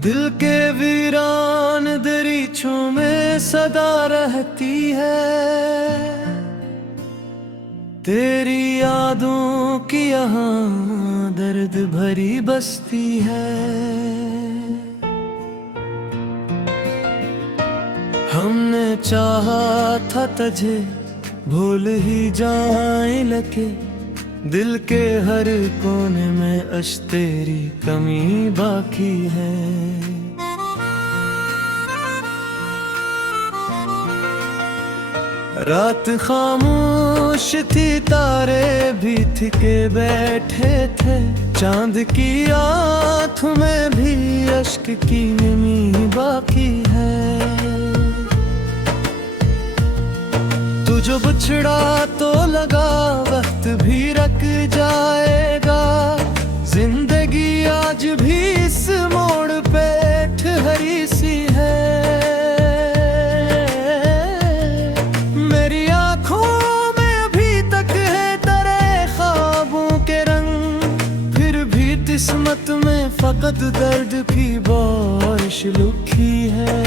दिल के वीरान दरीचों में सदा रहती है, तेरी यादों की यहाँ दर्द भरी बस्ती है। हमने चाहा था तुझे भूल ही जाए, लगे दिल के हर कोने में अश तेरी कमी बाकी है। रात खामोश थी, तारे भी थिके बैठे थे, चांद की आँख में भी अश्क की नमी बाकी है। तू जो बिछड़ा तो लगा वक्त भी रख जाएगा, जिंदगी आज भी इस मोड़ पे ठहरी सी है। मेरी आंखों में अभी तक है तेरे ख्वाबों के रंग, फिर भी किस्मत में फकत दर्द की बारिश लुकी है।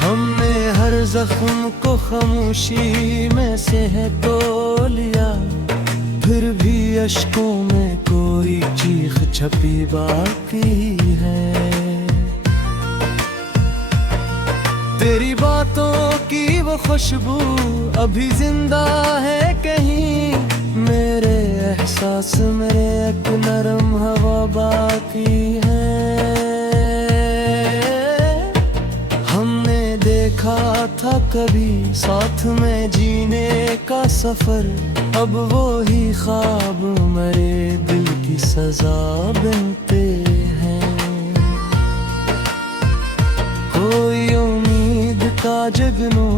हमने हर जख्म को खामोशी में से है तो लिया, फिर भी अश्कों में कोई चीख छपी बाकी है। तेरी बातों की वो खुशबू अभी जिंदा है कहीं, मेरे एहसास मेरे एक नरम हवा बाकी है। देखा था कभी साथ में जीने का सफर, अब वो ही ख्वाब मरे दिल की सजा बनते हैं। कोई उम्मीद का जगनू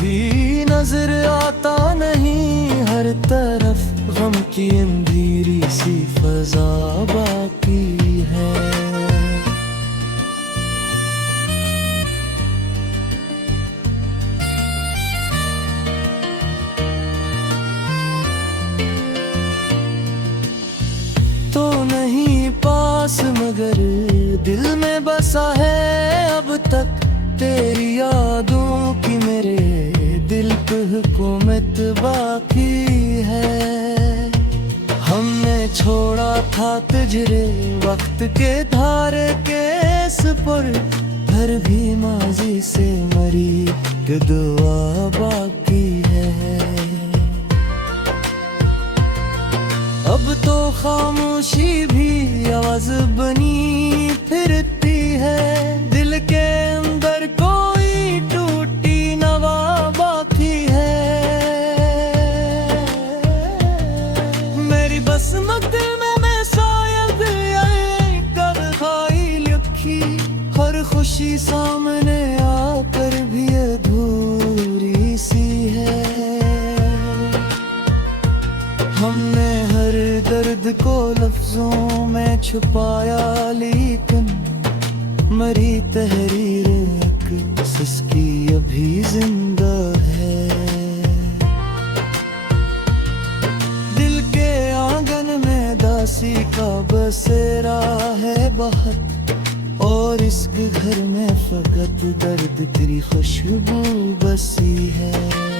भी नजर आता नहीं, हर तरफ गम की अंधेरी सी फजा बाकी है। तो नहीं पास मगर दिल में बसा है अब तक, तेरी यादों की मेरे दिल पे हुकूमत बाकी है। हमने छोड़ा था तुझरे वक्त के धारे के सुपुर, फिर भी माजी से मरी कि दुआ बाकी है। अब तो खामोशी भी आवाज बनी फिरती है, दिल के अंदर कोई टूटी नवा बाकी है। मेरी बस दिल में मैं शायद कर खाई लिखी, हर खुशी सामने आकर भी अधूरी सी है। हमने हर दर्द को लफ्जों में छुपाया, लेकिन मरी तहरीर जिसकी अभी जिंदा है। दिल के आंगन में दासी का बसेरा है बाहर, और इस घर में फकत दर्द तेरी खुशबू बसी है।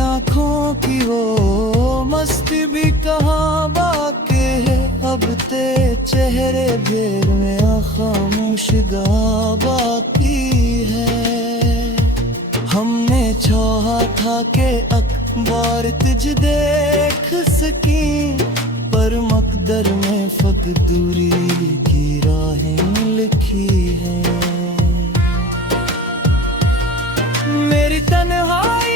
आँखों की वो मस्ती भी कहाँ बाकी है, अब ते चेहरे भेर में खामोश गा बाकी है। हमने चाहा था कि अखबार तुझ देख सकी, पर मकदर में फक दूरी की राहें लिखी है। मेरी तन्हाई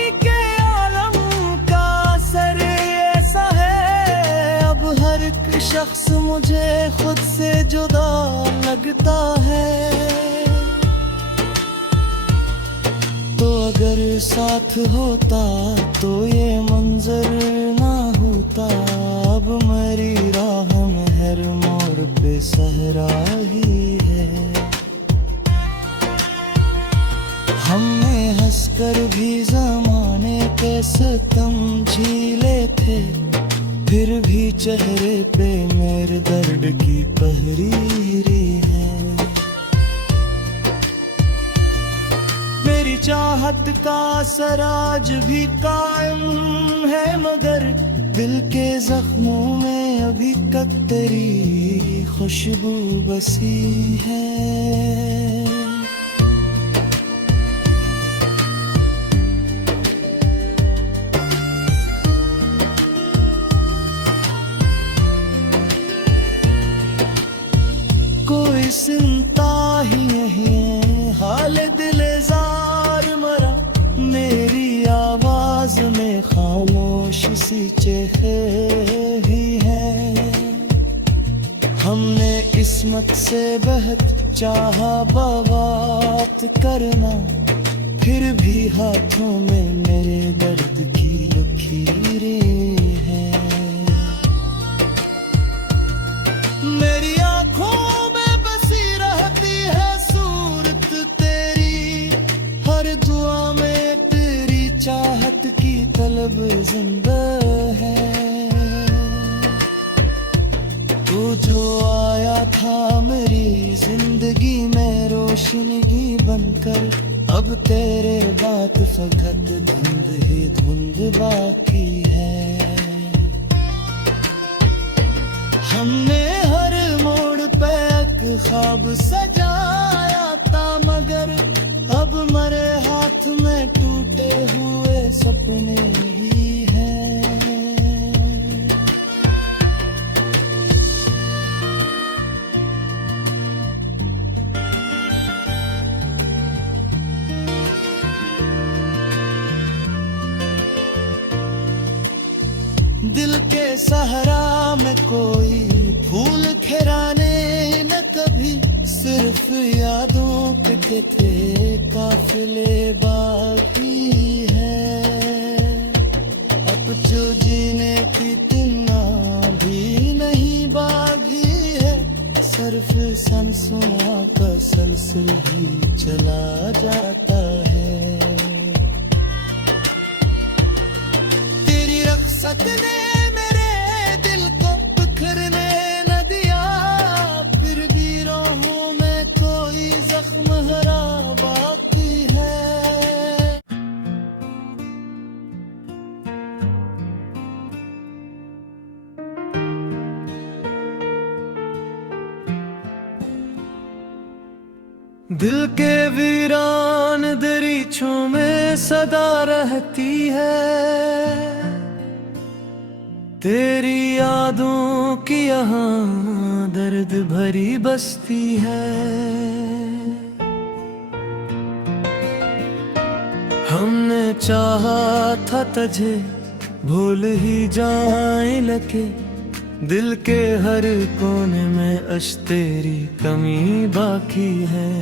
शख्स मुझे खुद से जुदा लगता है, तो अगर साथ होता तो ये मंजर ना होता। अब मेरी राह में हर मोड़ पे सहरा ही है। हमने हंसकर भी जमाने के सितम झेले थे, फिर भी चेहरे पे मेरे दर्द की पहरीरी है। मेरी चाहत का सराज भी कायम है, मगर दिल के जख्मों में अभी तक तेरी खुशबू बसी है। कोई सुनता ही नहीं है हाल दिलजार मरा, मेरी आवाज में खामोश सी चेहे ही है। हमने किस्मत से बहुत चाहा बात करना, फिर भी हाथों में मेरे दर्द की लकीरें हैं। मेरी आंखों चाहत की तलब जिंदा है। तू जो आया था मेरी जिंदगी में रोशनी बनकर, अब तेरे बात फकत धुंध ही धुंध बाकी है। हमने हर मोड़ पे एक ख्वाब सजाया था, मगर अब मरे हाथ में टूटे हुए सपने ही हैं। दिल के सहारा में कोई फूल खिराने न कभी, सिर्फ यादों के थे काफिले बाकी है। अब जो जीने की तिन्ना भी नहीं बागी है, सिर्फ संसुआ का सलसल ही चला जाता है। तेरी रख्सत ने दिल के वीरान दरीचों में सदा रहती है, तेरी यादों की यहाँ दर्द भरी बस्ती है। हमने चाहा था तुझे भूल ही जाए, लगे दिल के हर कोने में अश तेरी कमी बाकी है।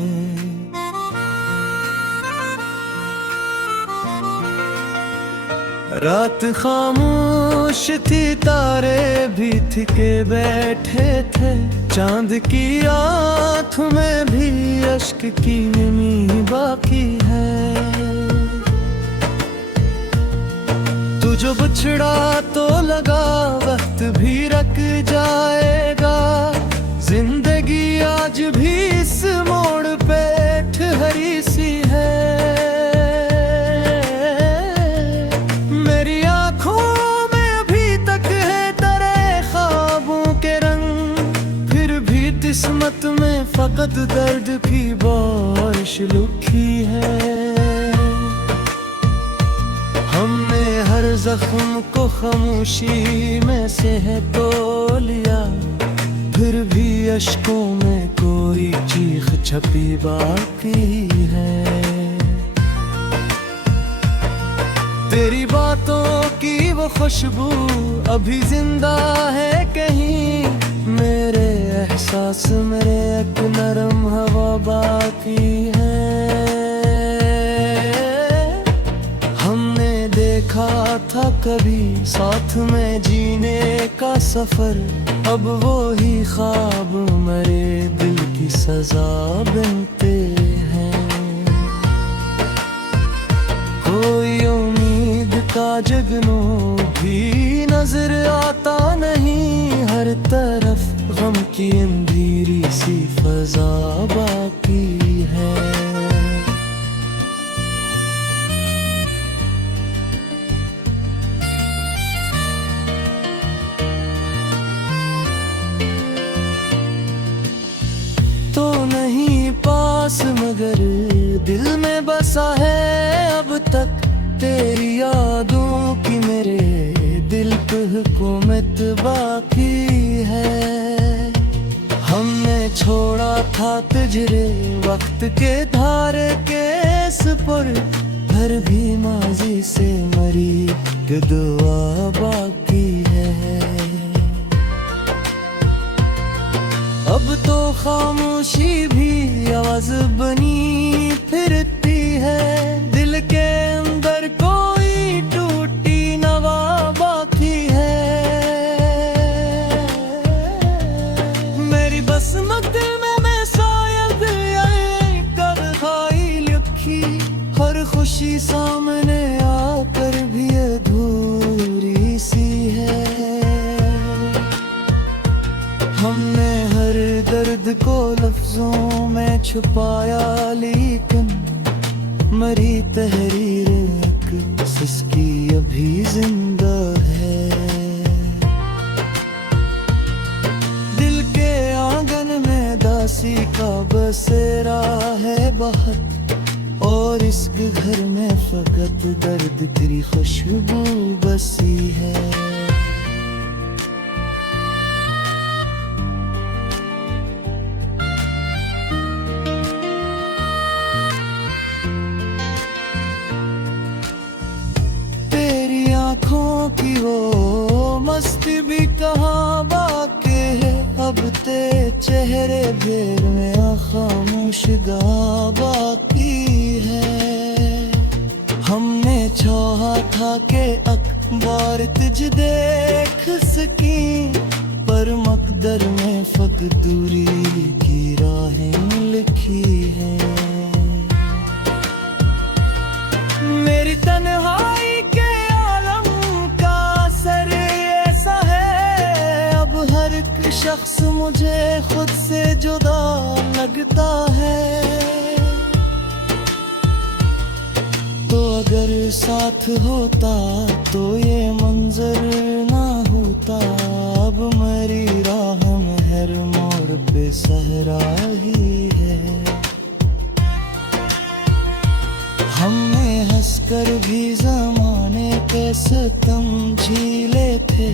रात खामोश थी, तारे भी थिके बैठे थे, चांद की आँख में भी अश्क की नमी बाकी है। तू जो बिछड़ा तो लगा वक्त भी रख जाएगा, जिंदगी आज भी इस मोड़ पे ठहरी सी है। मेरी आंखों में अभी तक है तेरे ख्वाबों के रंग, फिर भी किस्मत में फकत दर्द की बारिश लुकी है। हमने हर जख्म को खामोशी में से है तो लिया, फिर भी अश्कों में कोई चीख छपी बाकी है। तेरी बातों की वो खुशबू अभी जिंदा है कहीं, मेरे एहसास मेरे एक नरम हवा बाकी है। देखा था कभी साथ में जीने का सफर, अब वो ही ख्वाब मेरे दिल की सजा बनते हैं। जगनू भी नजर आता नहीं, हर तरफ गम की अंधेरी सी फजा बाकी है। तो नहीं पास मगर दिल में बसा है अब तक, तेरी यादों की मेरे दिल पे हुकूमत बाकी है। हमने छोड़ा था तुझरे वक्त के धारे के सुपुर, घर भी माजी से मरी कि दुआ बाकी है। अब तो खामोशी भी आवाज बनी फिरती है, दिल के अंदर कोई टूटी नवा बाकी है। मेरी बस दिल में मैं शायद कर खाई लिखी, हर खुशी सामने आकर भी अधूरी सी है। हमने हर दर्द को लफ्जों में छुपाया, लेकिन मरी तहरीर जिसकी अभी जिंदा है। दिल के आंगन में दासी का बसेरा है बहुत, और इस घर में फकत दर्द तेरी खुशबू बसी है। आँखों की वो मस्ती भी कहाँ बाकी है, अब ते चेहरे भेर में खामोश गा बाकी है। हमने चाहा था कि अखबार तुझ देख सकी, पर मकदर में फक दूरी की राहें लिखी है। मेरी तन्हाई शख्स मुझे खुद से जुदा लगता है, तो अगर साथ होता तो ये मंजर ना होता। अब मरी राह में हर मोड़ पे सहरा ही है। हमने हंसकर भी जमाने के सितम झेले थे,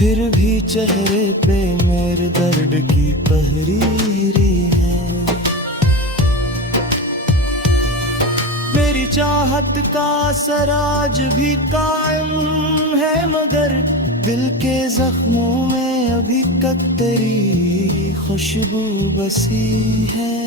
फिर भी चेहरे पे मेरे दर्द की तहरीरी है। मेरी चाहत का सराज भी कायम है, मगर दिल के जख्मों में अभी तक तेरी खुशबू बसी है।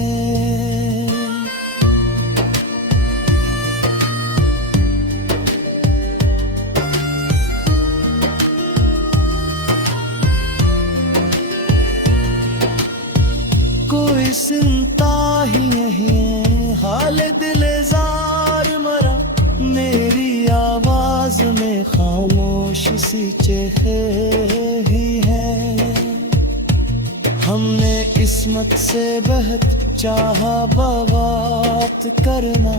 कोई सुनता ही नहीं हाल दिलजार मरा, मेरी आवाज में खामोश सी चेहरे ही है। हमने किस्मत से बहुत चाहा बात करना,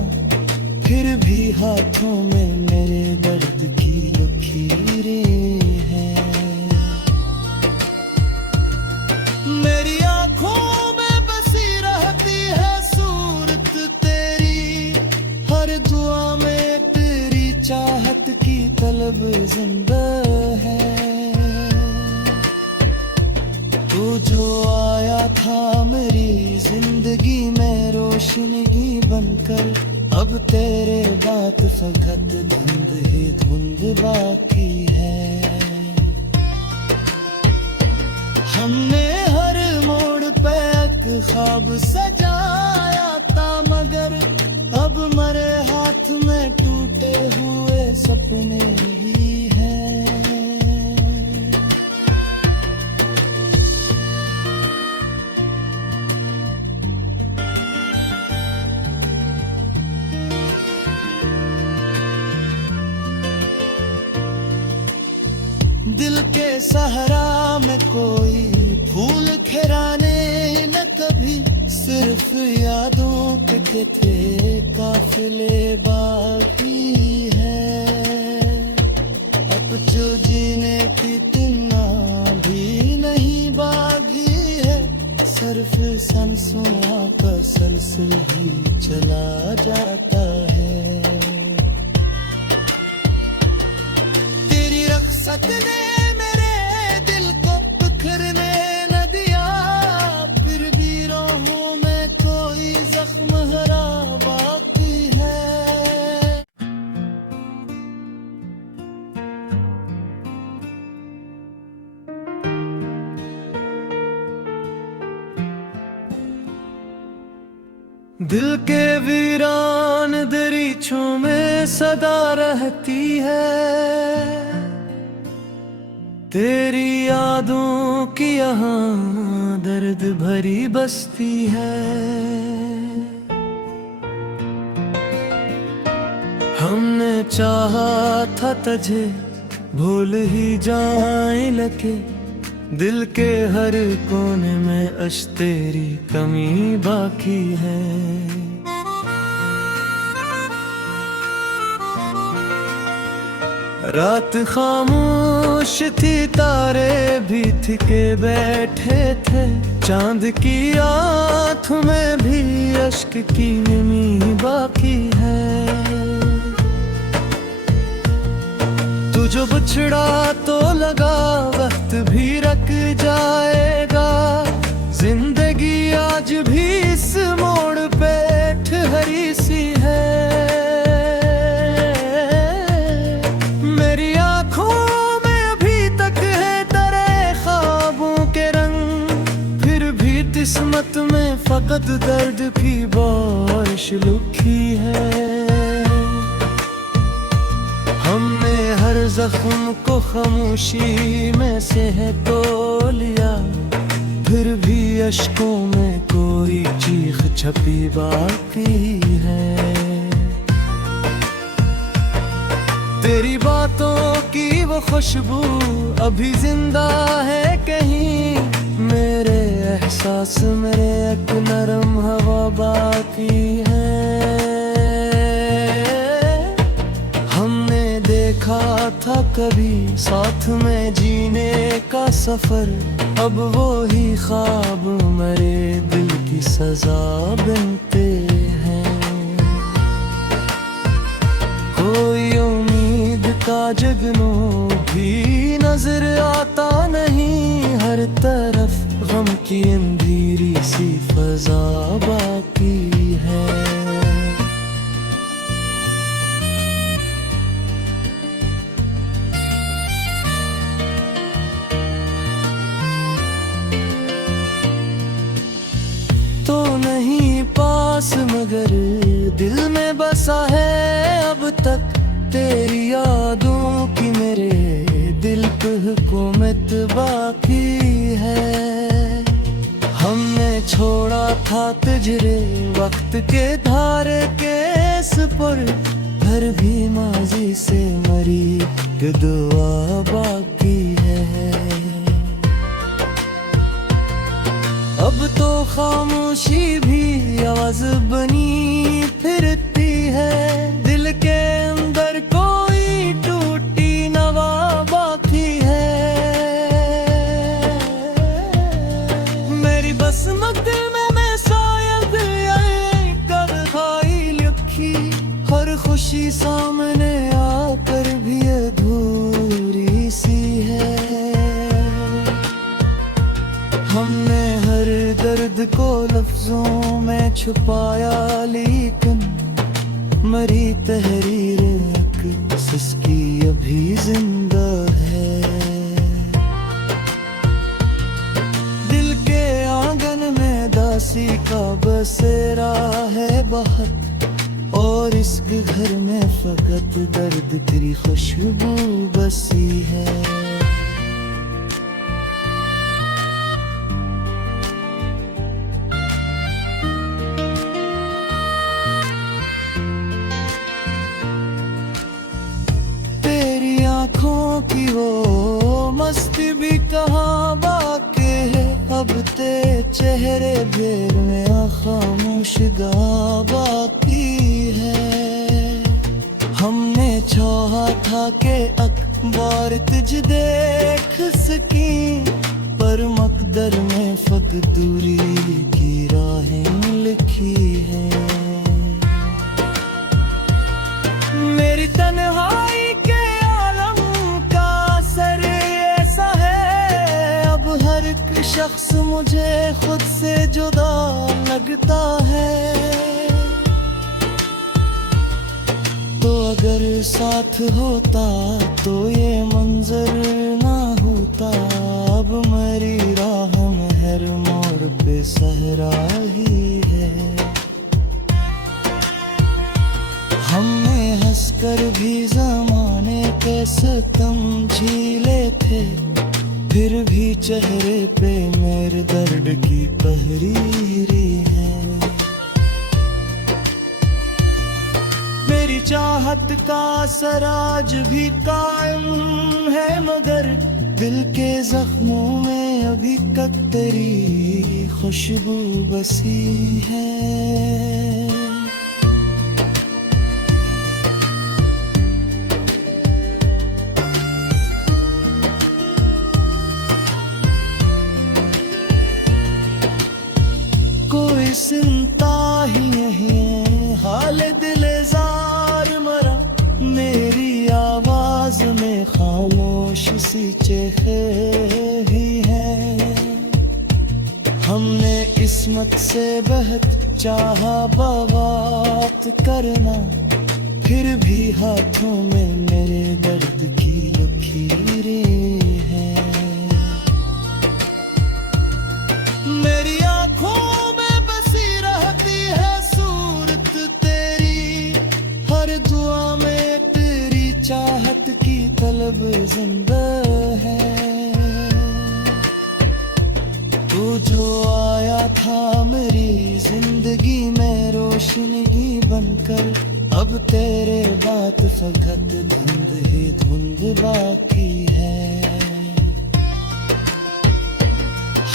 फिर भी हाथों में मेरे दर्द की लकीरें हैं। मेरी आँखों चाहत की तलब जिंदा है। तू जो आया था मेरी जिंदगी में रोशनी बनकर, अब तेरे बात फकत धुंध ही धुंध बाकी है। हमने हर मोड़ पे एक ख्वाब सजाया था, मगर अब मरे हाथ में टूटे हुए सपने ही हैं। दिल के सहरा में कोई फूल खिराने न कभी, सिर्फ यादों के थे काफिले बाकी है। अब जो जीने की तुमना भी नहीं बाकी है, सिर्फ सांसों का सलसल ही चला जाता है। तेरी रख्सत ने मेरे दिल को बिखरने न दिया, फिर भी राहों में कोई जख्म हरा बाकी है। दिल के वीरान दरीचों में सदा रहती है, तेरी यादों की यहाँ दर्द भरी बस्ती है। हमने चाहा था तुझे भूल ही जाए, लगे दिल के हर कोने में अश तेरी कमी बाकी है। रात खामोश थी, तारे भी थिके बैठे थे, चांद की आँख में भी अश्क की नमी बाकी है। तू जो बिछड़ा तो लगा वक्त भी रख जाएगा, जिंदगी आज भी इस मोड़ पे ठहरी सी है। मेरी आंखों में अभी तक है तेरे ख्वाबों के रंग, फिर भी किस्मत में फकत दर्द की बारिश लुकी है। हमने हर जख्म को खामोशी में से है तो लिया, फिर भी अश्कों में कोई चीख छपी बाकी है। तेरी बातों की वो खुशबू अभी जिंदा है कहीं, मेरे एहसास मेरे एक नरम हवा बाकी है। देखा था कभी साथ में जीने का सफर, अब वो ही ख्वाब मेरे दिल की सजा बनते हैं। कोई उम्मीद का जगनू भी नजर आता नहीं, हर तरफ गम की अंधेरी सी फजा बाकी है। तो नहीं पास मगर दिल में बसा है अब तक, तेरी यादों की मेरे दिल पे हुकूमत बाकी है। हमने छोड़ा था तुझे वक्त के धारे के सुपुर, फिर भी माजी से मरी कि दुआ बाकी है। अब तो खामोशी भी आवाज बनी फिरती है, दिल के अंदर कोई टूटी नवा बाकी है। मेरी बस दिल में मैं शायद कर खाई लिखी, हर खुशी सामने आकर भी अधूरी सी है। हमने हर दर्द को लफ्जों में छुपाया, लेकिन मरी तहरीर जिसकी अभी जिंदा है। दिल के आंगन में दासी का बसेरा है बहुत, और इस घर में फकत दर्द तेरी खुशबू बसी है। आँखों की वो मस्ती भी कहाँ बाकी है, अब ते चेहरे भेर में खामोश गा बाकी है। हमने चाहा था के अखबार तुझ देख सकी, पर मकदर में फक दूरी की राहें लिखी है। मेरी तन्हाई के आलम का असर ऐसा है, अब हर एक शख्स मुझे खुद से जुदा लगता है। तो अगर साथ होता तो ये मंजर ना होता, अब मेरी राह में हर मोड़ पे सहरा ही है। हमने हंसकर भी ज़माने के सितम झेले थे, फिर भी चेहरे पे मेरे दर्द की तहरीरी है। मेरी चाहत का असर आज भी कायम है, मगर दिल के जख्मों में अभी तक तेरी खुशबू बसी है। कोई सुनता ही नहीं है हाल दिलजार मरा, मेरी आवाज में खामोश सी चेखे ही है। हमने किस्मत से बहुत चाहा बात करना, फिर भी हाथों में मेरे दर्द की लकीरें हैं। मेरी आंखों चाहत की तलब जिंदा है। तू जो आया था मेरी जिंदगी में रोशनी बनकर, अब तेरे बात फकत धुंध ही धुंध बाकी है।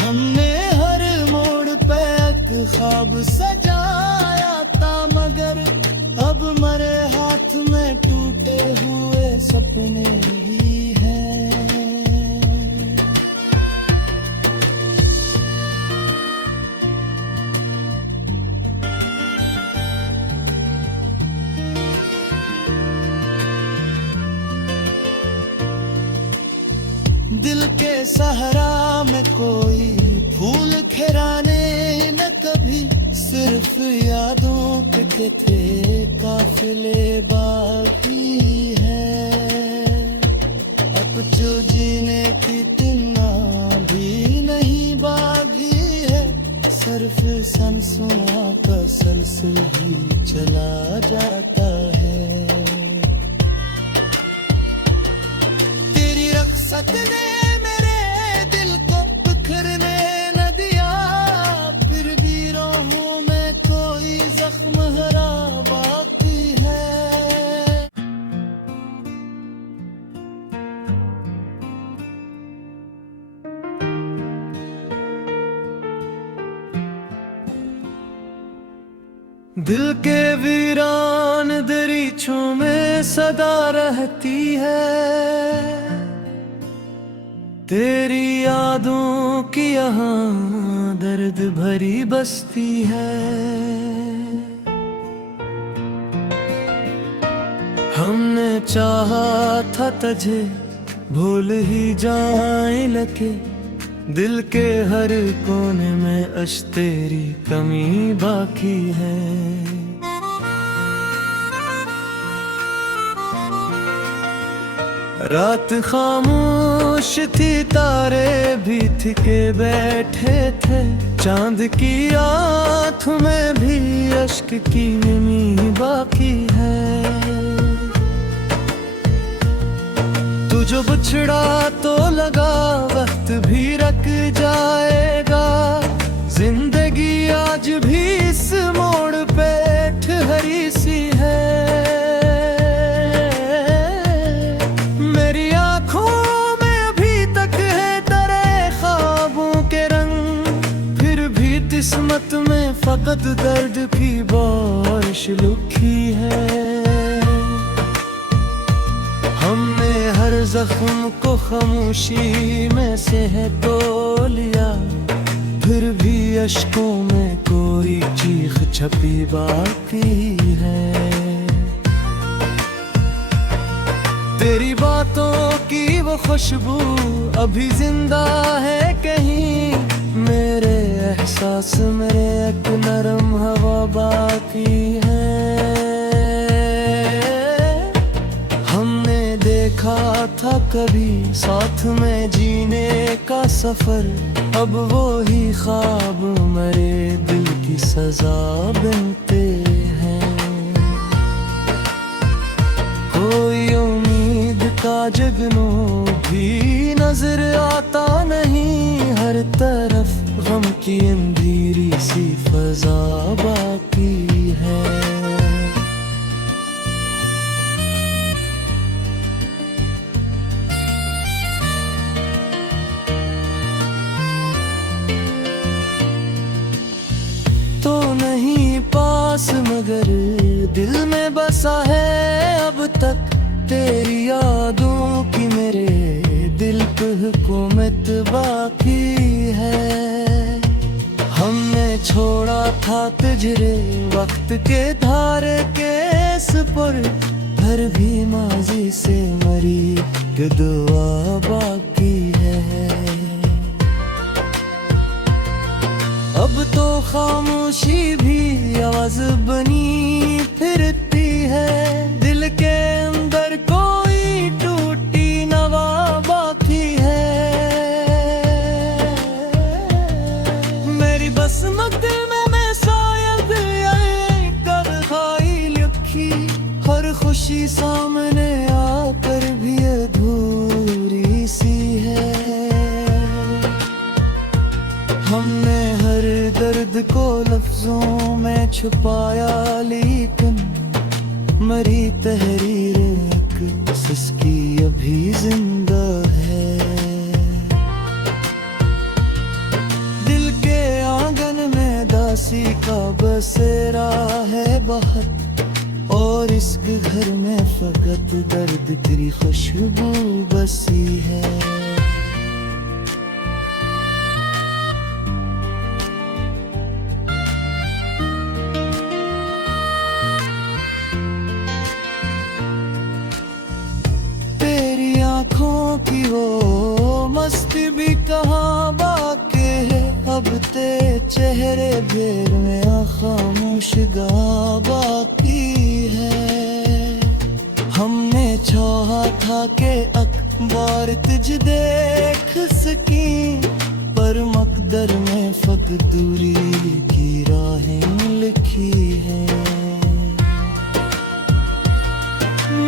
हमने हर मोड़ पे एक ख्वाब सजाया था, मगर अब मरे हाथ में टूटे हुए सपने ही हैं। दिल के सहरा में कोई फूल खिराने न कभी, सिर्फ यादों के थे काफिले बाकी है। अब जो जीने की तिन्ना भी नहीं बागी है, सिर्फ सनसुआ का सलसल ही चला जाता है। तेरी रख्सत ने मेरे दिल को बिखरने न दिया, फिर भी राहों में कोई जख्म हरा बाकी है। दिल के वीरान दरीचों में सदा रहती है, तेरी यादों की यहाँ दर्द भरी बस्ती है। हमने चाहा था तुझे भूल ही जाए लगे, दिल के हर कोने में अश तेरी कमी बाकी है। रात खामोश थी, तारे भी थिके बैठे थे, चांद की आँख में भी अश्क की नमी बाकी है। तू जो बिछड़ा तो लगा वक्त भी रख जाएगा, जिंदगी आज भी इस मोड़ पे ठहरी सी है। मेरी आंखों में अभी खुद दर्द की बारिश लुखी है। हमने हर जख्म को खामोशी में से है तो लिया, फिर भी अश्कों में कोई चीख छपी बाकी है। तेरी बातों की वो खुशबू अभी जिंदा है कहीं, मेरे एहसास मेरे एक नरम हवा बाकी है। हमने देखा था कभी साथ में जीने का सफर, अब वो ही ख्वाब मरे दिल की सजा बनते हैं। कोई उम्मीद का जगनू भी नजर आता नहीं, हर तरफ गम की अंधेरी सी फजा बाकी है। तो नहीं पास मगर दिल में बसा है अब तक, तेरी यादों की मेरे दिल पे हुकूमत बाकी है। हमने छोड़ा था तुझरे वक्त के धारे के पर, फिर भी माजी से मरी कि दुआ बाकी है। अब तो खामोशी भी आवाज बनी फिरती है, दिल के अंदर कोई टूटी नवा बाकी है। मेरी बस दिल में मैं शायद ये कर खाई लिखी, हर खुशी सामने आकर भी अधूरी सी है। हमने हर दर्द को लफ्जों में छुपाया, लेकिन मरी तहरीर एक सिसकी अभी जिंदा है। दिल के आंगन में दासी का बसेरा है बहुत, और इस घर में फकत दर्द तेरी खुशबू बसी है। आँखों की वो मस्ती भी कहाँ बाकी है, अब ते चेहरे भेर में खामोश गा बाकी है। हमने चाहा था कि अखबार तुझ देख सकी, पर मकदर में फक दूरी की राहें लिखी है।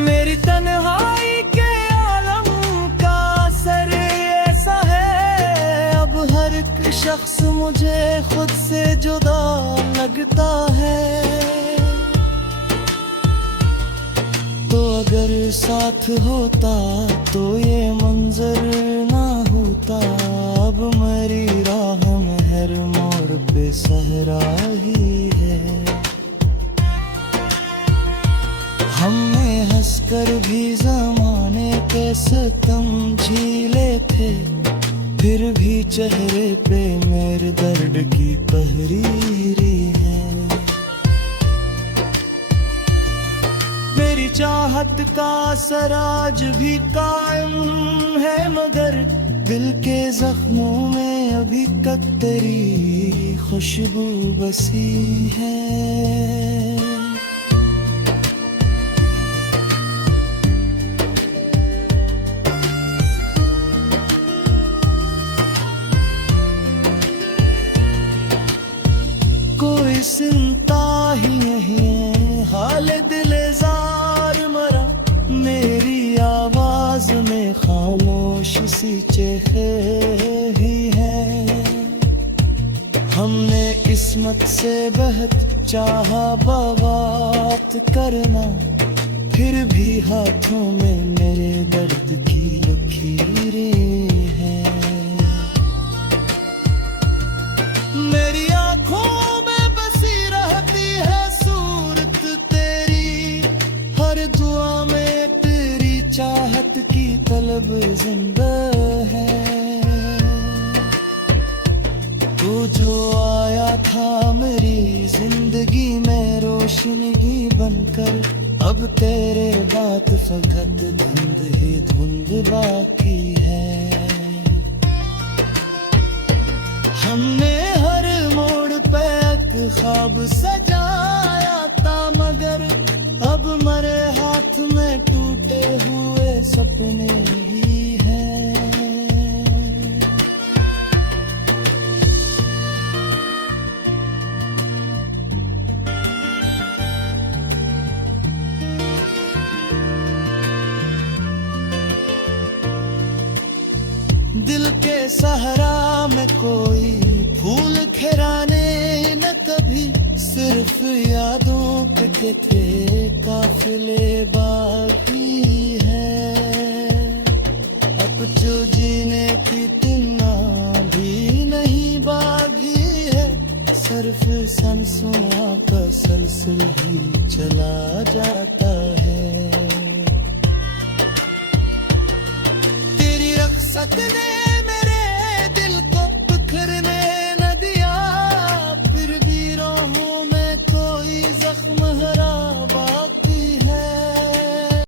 मेरी तन्हाई शख्स मुझे खुद से जुदा लगता है, तो अगर साथ होता तो ये मंजर ना होता। अब मरी राह में हर मोड़ पे सहरा ही है। हमने हंसकर भी जमाने के सितम झेले थे, फिर भी चेहरे पे मेरे दर्द की तहरीरी है। मेरी चाहत का सराज भी कायम है, मगर दिल के जख्मों में अभी तक तेरी खुशबू बसी है। कोई चिंता ही नहीं है, हाल दिलजार मरा, मेरी आवाज में खामोश सी चेखे ही है। हमने किस्मत से बहुत चाहा बात करना, फिर भी हाथों में मेरे दर्द की लकीरें हैं। मेरी आंखों में बसी जुआ में तेरी चाहत की तलब जिंदा है। तू जो आया था मेरी जिंदगी में रोशनी बनकर, अब तेरे बात फकत धुंध ही धुंध बाकी है। हमने हर मोड़ पे एक ख्वाब सजाया था, मगर अब मरे हाथ में टूटे हुए सपने ही हैं। दिल के सहरा में कोई फूल खिराने न कभी, सिर्फ यादों के थे काफिले बाकी है। अब जो जीने की तिन्ना भी नहीं बागी है, सिर्फ सांसों का सलसल ही चला जाता